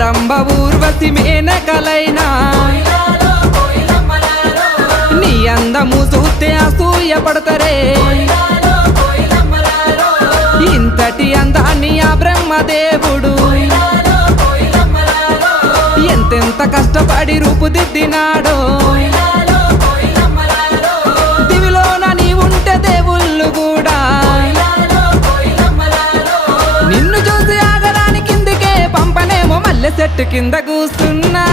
రంభ ఊర్వశి మేనకలైనా నీ అందము చూస్తే అసూయ పడతారే ఇంతటి అందాన్ని ఆ బ్రహ్మదేవుడు ఎంతెంత కష్టపడి రూపుదిద్దినాడో దివిలోన నీ ఉంటే దేవుళ్ళు కూడా నిన్ను చూసి ఆగరాని కిందికే పంపనేమో మల్లె చెట్టు కింద కూస్తున్నా